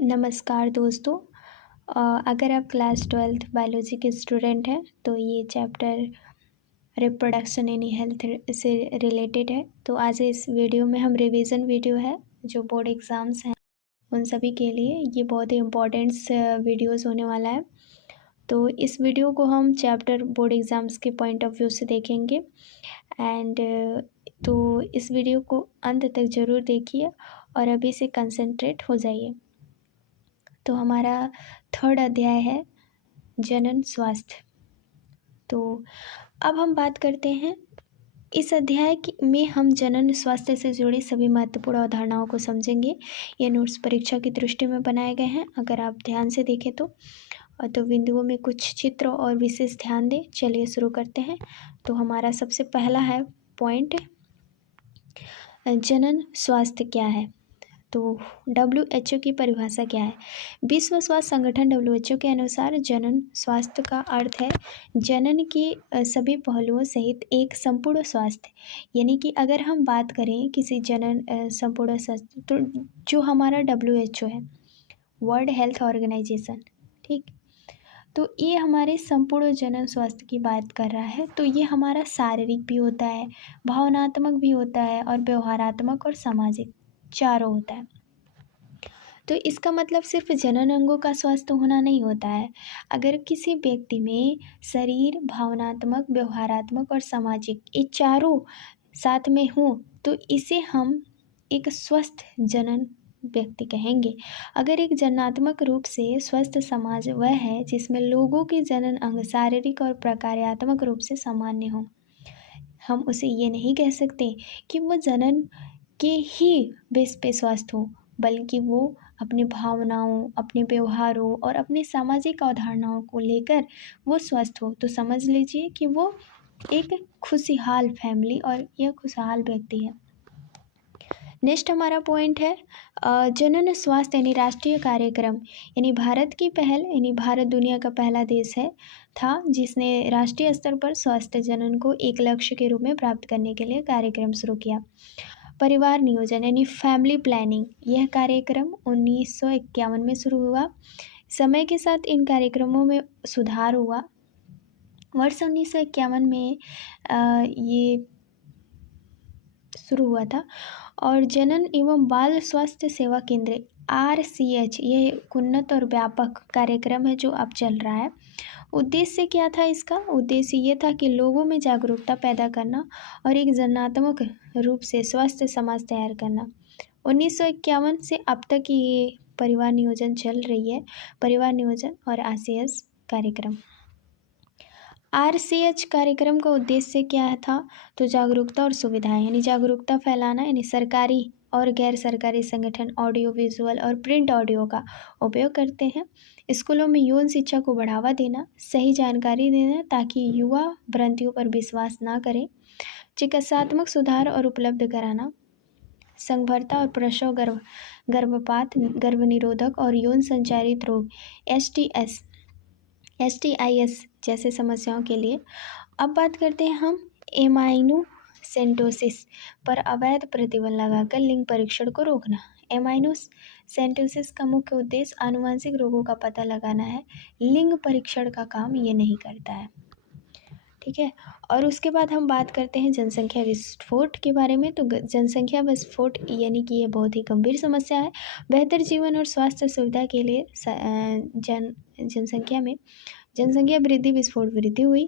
नमस्कार दोस्तों। अगर आप क्लास 12th बायोलॉजी के स्टूडेंट हैं तो ये चैप्टर रिप्रोडक्शन इन हेल्थ से रिलेटेड है। तो आज इस वीडियो में हम रिवीजन वीडियो है जो बोर्ड एग्ज़ाम्स हैं उन सभी के लिए ये बहुत ही इम्पोर्टेंट्स वीडियोस होने वाला है। तो इस वीडियो को हम चैप्टर बोर्ड एग्ज़ाम्स के पॉइंट ऑफ व्यू से देखेंगे एंड तो इस वीडियो को अंत तक ज़रूर देखिए और अभी से कंसंट्रेट हो जाइए। तो हमारा थर्ड अध्याय है जनन स्वास्थ्य। तो अब हम बात करते हैं इस अध्याय में हम जनन स्वास्थ्य से जुड़ी सभी महत्वपूर्ण अवधारणाओं को समझेंगे। ये नोट्स परीक्षा की दृष्टि में बनाए गए हैं, अगर आप ध्यान से देखें तो बिंदुओं में कुछ चित्र और विशेष ध्यान दें। चलिए शुरू करते हैं। तो हमारा सबसे पहला है पॉइंट, जनन स्वास्थ्य क्या है। तो WHO की परिभाषा क्या है। विश्व स्वास्थ्य संगठन WHO के अनुसार जनन स्वास्थ्य का अर्थ है जनन के सभी पहलुओं सहित एक संपूर्ण स्वास्थ्य। यानी कि अगर हम बात करें किसी जनन संपूर्ण स्वास्थ्य, तो जो हमारा WHO है, वर्ल्ड हेल्थ ऑर्गेनाइजेशन, ठीक, तो ये हमारे संपूर्ण जनन स्वास्थ्य की बात कर रहा है। तो ये हमारा शारीरिक भी होता है, भावनात्मक भी होता है और व्यवहारात्मक और सामाजिक चारों होता है। तो इसका मतलब सिर्फ जनन अंगों का स्वास्थ्य होना नहीं होता है। अगर किसी व्यक्ति में शरीर, भावनात्मक, व्यवहारात्मक और सामाजिक ये चारों साथ में हो तो इसे हम एक स्वस्थ जनन व्यक्ति कहेंगे। अगर एक जननात्मक रूप से स्वस्थ समाज वह है जिसमें लोगों के जनन अंग शारीरिक और प्रकार्यात्मक रूप से सामान्य हो। हम उसे ये नहीं कह सकते कि वो जनन के ही बेस पे स्वस्थ हो, बल्कि वो अपनी भावनाओं, अपने व्यवहारों और अपनी सामाजिक अवधारणाओं को लेकर वो स्वस्थ हो। तो समझ लीजिए कि वो एक खुशहाल फैमिली और यह खुशहाल व्यक्ति है। नेक्स्ट हमारा पॉइंट है जनन स्वास्थ्य यानी राष्ट्रीय कार्यक्रम। यानी भारत की पहल, यानी भारत दुनिया का पहला देश था जिसने राष्ट्रीय स्तर पर स्वास्थ्य जनन को एक लक्ष्य के रूप में प्राप्त करने के लिए कार्यक्रम शुरू किया। परिवार नियोजन यानी फैमिली प्लानिंग, यह कार्यक्रम 1951 में शुरू हुआ। समय के साथ इन कार्यक्रमों में सुधार हुआ। वर्ष 1951 में ये शुरू हुआ था और जनन एवं बाल स्वास्थ्य सेवा केंद्र RCH ये उन्नत और व्यापक कार्यक्रम है जो अब चल रहा है। उद्देश्य क्या था इसका? उद्देश्य ये था कि लोगों में जागरूकता पैदा करना और एक जननात्मक रूप से स्वस्थ समाज तैयार करना। 1951 से अब तक ये परिवार नियोजन चल रही है, परिवार नियोजन और RCH कार्यक्रम। RCH कार्यक्रम का उद्देश्य क्या था? तो जागरूकता और सुविधाएं, यानी जागरूकता फैलाना, यानी सरकारी और गैर सरकारी संगठन ऑडियो विजुअल और प्रिंट ऑडियो का उपयोग करते हैं। स्कूलों में यौन शिक्षा को बढ़ावा देना, सही जानकारी देना ताकि युवा भ्रांतियों पर विश्वास ना करें, चिकित्सात्मक सुधार और उपलब्ध कराना, संभरता और प्रसव गर्भपात, गर्भनिरोधक और यौन संचारित रोग STIS जैसे समस्याओं के लिए। अब बात करते हैं हम एमाइनोसेंटोसिस पर अवैध प्रतिबंध लगाकर लिंग परीक्षण को रोकना। एमाइनोसेंटोसिस का मुख्य उद्देश्य आनुवंशिक रोगों का पता लगाना है, लिंग परीक्षण का काम ये नहीं करता है, ठीक है। और उसके बाद हम बात करते हैं जनसंख्या विस्फोट के बारे में। तो जनसंख्या विस्फोट यानी कि ये बहुत ही गंभीर समस्या है। बेहतर जीवन और स्वास्थ्य सुविधा के लिए जनसंख्या वृद्धि विस्फोट वृद्धि हुई।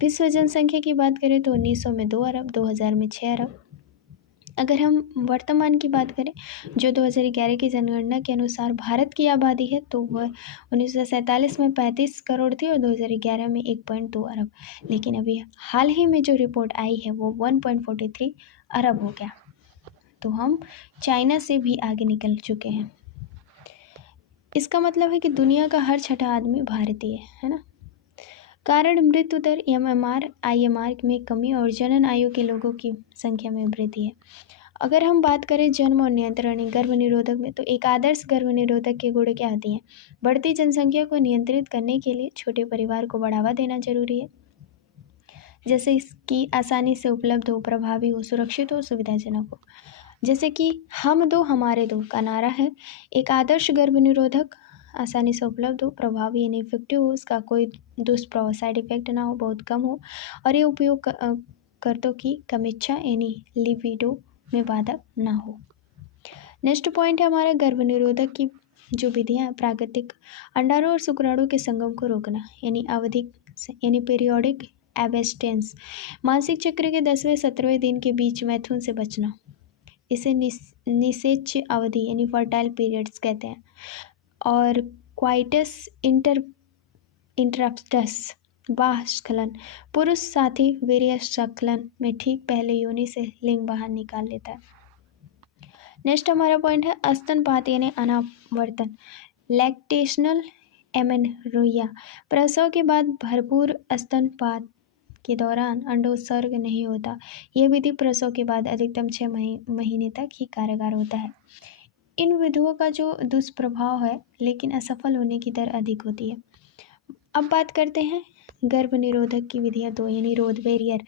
विश्व जनसंख्या की बात करें तो 1900 में 2 अरब, 2000 में 6 अरब। अगर हम वर्तमान की बात करें जो 2011 की जनगणना के अनुसार भारत की आबादी है तो वह 1947 में 35 करोड़ थी और 2011 में 1.2 अरब। लेकिन अभी हाल ही में जो रिपोर्ट आई है वो 1.43 अरब हो गया। तो हम चाइना से भी आगे निकल चुके हैं। इसका मतलब है कि दुनिया का हर छठा आदमी भारतीय है ना। कारण मृत्यु दर IMR में कमी और जनन आयु के लोगों की संख्या में वृद्धि है। अगर हम बात करें जन्म और नियंत्रण गर्भ निरोधक में, तो एक आदर्श गर्भ निरोधक के गुण क्या आती हैं? बढ़ती जनसंख्या को नियंत्रित करने के लिए छोटे परिवार को बढ़ावा देना जरूरी है, जैसे इसकी आसानी से उपलब्ध हो, प्रभावी हो, सुरक्षित हो, सुविधाजनक हो। जैसे कि हम दो हमारे दो का नारा है। एक आदर्श गर्भनिरोधक आसानी से उपलब्ध हो, प्रभावी यानी इफेक्टिव हो, इसका कोई दुष्प्रभाव साइड इफेक्ट ना हो, बहुत कम हो, और ये उपयोग करतों की कमिच्छा यानी लिबिडो में बाधक ना हो। नेक्स्ट पॉइंट है हमारा गर्भनिरोधक की जो विधियाँ हैं, प्राकृतिक अंडाणु और शुक्राणु के संगम को रोकना यानी आवधिक यानी पीरियोडिक एबस्टेंस, मासिक चक्र के 10वें 17वें दिन के बीच मैथुन से बचना, इसे निषेच्य अवधि यानी फर्टाइल पीरियड्स कहते हैं। और क्वाइटस इंटरप्टस बाह्य स्खलन, पुरुष साथी वीर्य स्खलन में ठीक पहले योनि से लिंग बाहर निकाल लेता है। नेक्स्ट हमारा पॉइंट है स्तनपात यानी अनावर्तन, लैक्टेशनल एमेनोरिया, प्रसव के बाद भरपूर स्तनपात के दौरान अंडोत्सर्ग नहीं होता। यह विधि प्रसव के बाद अधिकतम 6 महीने तक ही कारगर होता है। इन विधियों का जो दुष्प्रभाव है लेकिन असफल होने की दर अधिक होती है। अब बात करते हैं गर्भ निरोधक की विधियाँ दो यानी रोध बैरियर,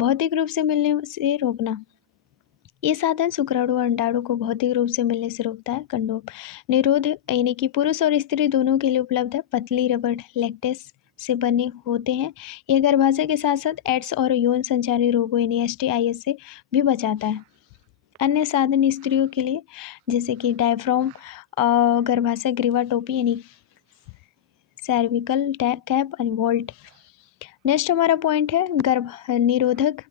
भौतिक रूप से मिलने से रोकना। ये साधन शुक्राणु और अंडाणु को भौतिक रूप से मिलने से रोकता है। कंडोम निरोध यानी कि पुरुष और स्त्री दोनों के लिए उपलब्ध है, पतली रबड़ लैक्टेस से बने होते हैं। यह गर्भाशय के साथ साथ एड्स और यौन संचारी रोगों यानी STIs से भी बचाता है। अन्य साधन स्त्रियों के लिए जैसे कि डायफ्राम, गर्भाशय ग्रीवा टोपी यानी cervical cap and vault. Next हमारा पॉइंट है गर्भ निरोधक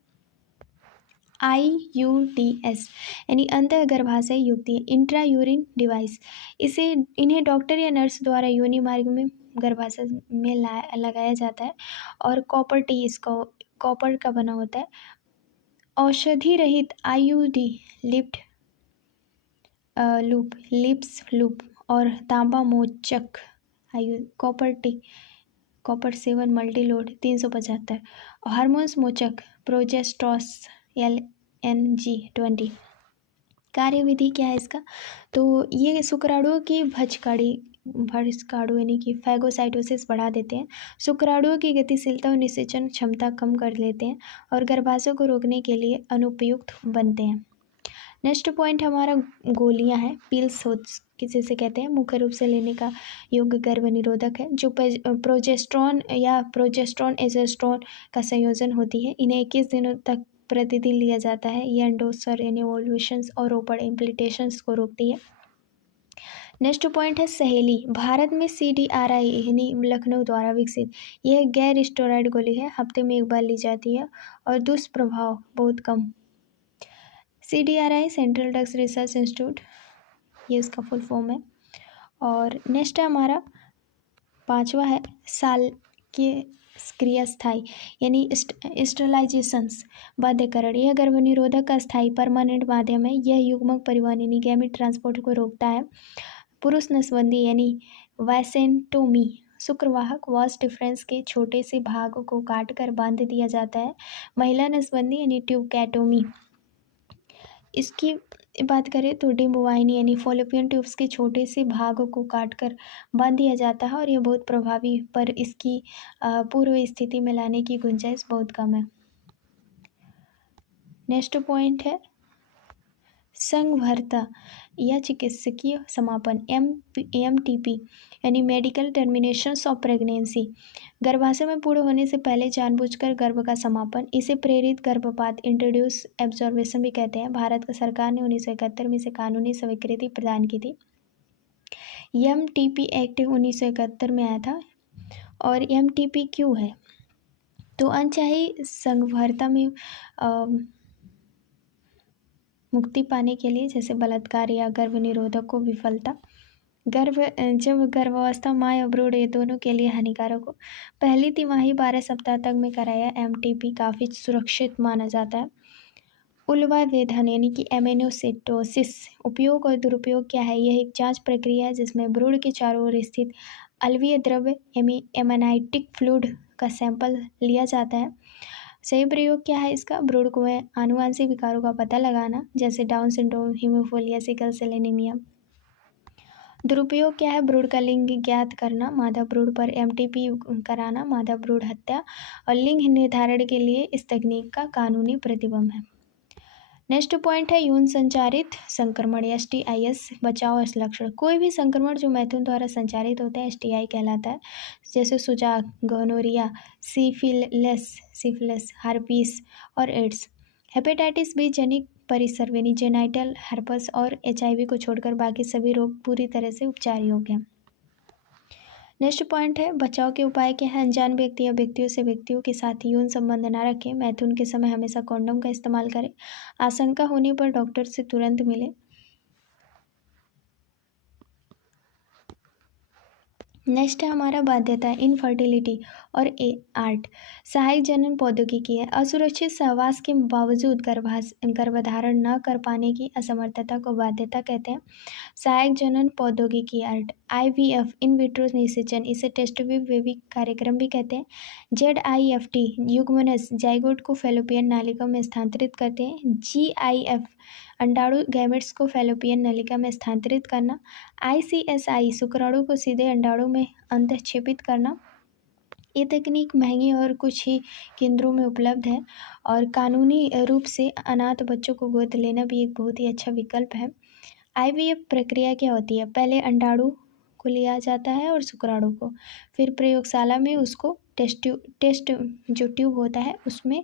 IUDs यानी अंतः गर्भाशय युक्ति, इंट्रा यूरिन डिवाइस, इन्हें डॉक्टर या नर्स द्वारा योनि मार्ग में गर्भाशय में लगाया जाता है और इसको कॉपर का बना होता है। औषधि रहित IUD lift loop, lips loop और तांबा मोचक कॉपर 7 मल्टीलोड 375, हार्मोन्स मोचक प्रोजेस्टोस LNG20। कार्यविधि क्या है इसका, तो ये शुक्राणुओं की भजकाणु यानी कि फैगोसाइटोसिस बढ़ा देते हैं, शुक्राणुओं की गतिशीलता और निषेचन क्षमता कम कर लेते हैं और गर्भाशय को रोकने के लिए अनुपयुक्त बनते हैं। नेक्स्ट पॉइंट हमारा गोलियां हैं, पिल्स किसी से कहते हैं, मुख्य रूप से लेने का योग्य गर्भ निरोधक है जो प्रोजेस्ट्रॉन या प्रोजेस्ट्रॉन एजेस्ट्रॉन का संयोजन होती है। इन्हें 21 दिनों तक प्रतिदिन लिया जाता है। ये एंडोसर यानी ओवुलेशंस और ओपन इम्प्लिटेशंस को रोकती है। नेक्स्ट पॉइंट है सहेली, भारत में CDRI यानी लखनऊ द्वारा विकसित यह गैर स्टेरॉइड गोली है, हफ्ते में 1 बार ली जाती है और दुष्प्रभाव बहुत कम। CDRI central drugs research institute, ये इसका फुल फॉर्म है। और नेक्स्ट है हमारा 5वां है साल के क्रियास्थायी यानी स्टरलाइजेशंस बाध्यकरण, यह गर्भनिरोधक का स्थायी परमानेंट माध्यम है। यह युग्मक परिवहन यानी गैमेट ट्रांसपोर्ट को रोकता है। पुरुष नसबंदी यानी वैसेंटोमी, शुक्रवाहक वॉस डिफरेंस के छोटे से भाग को काटकर बांध दिया जाता है। महिला नसबंदी यानी ट्यूबकैटोमी, इसकी बात करें तो डिम्बवाहिनी यानी फॉलोपियन ट्यूब्स के छोटे से भाग को काटकर बांध दिया जाता है और यह बहुत प्रभावी, पर इसकी पूर्व स्थिति में लाने की गुंजाइश बहुत कम है। नेक्स्ट पॉइंट है संघर्ता या चिकित्सकीय समापन, MTP यानी मेडिकल टर्मिनेशंस ऑफ प्रेगनेंसी, गर्भाशय में पूर्ण होने से पहले जानबूझकर गर्भ का समापन, इसे प्रेरित गर्भपात इंट्रोड्यूस एब्जॉर्वेशन भी कहते हैं। भारत सरकार ने 1971 में इसे कानूनी स्वीकृति प्रदान की थी। MTP एक्ट 1971 में आया था। और MTP क्यों है, तो अनचाही संघर्ता में मुक्ति पाने के लिए, जैसे बलात्कार या गर्भ निरोधक को विफलता, जब गर्भावस्था माँ या भ्रूण ये दोनों के लिए हानिकारक हो, पहली तिमाही 12 सप्ताह तक में कराया MTP काफ़ी सुरक्षित माना जाता है। उल्वा वेधन यानी कि एमेनोसिटोसिस, उपयोग और दुरुपयोग क्या है, यह एक जांच प्रक्रिया है जिसमें भ्रूण के चारों ओर स्थित अलवीय द्रव्य एमनाइटिक फ्लूइड का सैंपल लिया जाता है। सही प्रयोग क्या है इसका, भ्रूण को आनुवंशिक विकारों का पता लगाना जैसे Down syndrome, haemophilia, sickle cell anaemia. दुरुपयोग क्या है, भ्रूण का लिंग ज्ञात करना, मादा भ्रूण पर MTP कराना, मादा भ्रूण हत्या और लिंग निर्धारण के लिए इस तकनीक का कानूनी प्रतिबंध है। नेक्स्ट पॉइंट है यौन संचारित संक्रमण या STIs बचाव लक्षण। कोई भी संक्रमण जो मैथुन द्वारा संचारित होता है STI कहलाता है, जैसे सुजाक, गोनोरिया, सिफिलिस, हार्पीस और एड्स। हेपेटाइटिस बी जनिक परिसर्वनी, जेनाइटल हर्पस और HIV को छोड़कर बाकी सभी रोग पूरी तरह से उपचार योग्य हैं। नेक्स्ट पॉइंट है बचाव के उपाय क्या है। अनजान व्यक्ति या व्यक्तियों से व्यक्तियों के साथ यौन संबंध न रखें। मैथुन के समय हमेशा कॉन्डोम का इस्तेमाल करें। आशंका होने पर डॉक्टर से तुरंत मिलें। नेक्स्ट है हमारा बाध्यता, इनफर्टिलिटी और आर्ट। सहायक जनन प्रौद्योगिकी है। असुरक्षित सहवास के बावजूद गर्भधारण न कर पाने की असमर्थता को बाध्यता कहते हैं। सहायक जनन प्रौद्योगिकी आर्ट, IVF इन विट्रो निषेचन, इसे टेस्ट बेबी कार्यक्रम भी कहते हैं। ZIFT युग्मनज जाइगोट को फैलोपियन नालिका में स्थानांतरित करते हैं। GIF अंडाणु गैमेट्स को फैलोपियन नलिका में स्थानांतरित करना। ICSI शुक्राणु को सीधे अंडाणु में अंतःक्षेपित करना। ये तकनीक महंगी और कुछ ही केंद्रों में उपलब्ध है और कानूनी रूप से अनाथ बच्चों को गोद लेना भी एक बहुत ही अच्छा विकल्प है। IVF प्रक्रिया क्या होती है। पहले अंडाणु को लिया जाता है और शुक्राणु को, फिर प्रयोगशाला में उसको टेस्ट जो ट्यूब होता है उसमें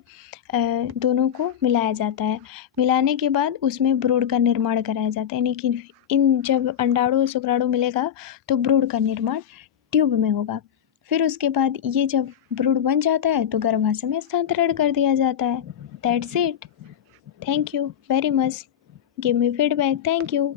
दोनों को मिलाया जाता है। मिलाने के बाद उसमें भ्रूण का निर्माण कराया जाता है, यानी कि इन जब अंडाणु और शुक्राणु मिलेगा तो भ्रूण का निर्माण ट्यूब में होगा। फिर उसके बाद ये जब भ्रूण बन जाता है तो गर्भाशय में स्थानांतरण कर दिया जाता है। That's it. Thank you very much. Give me feedback. Thank you.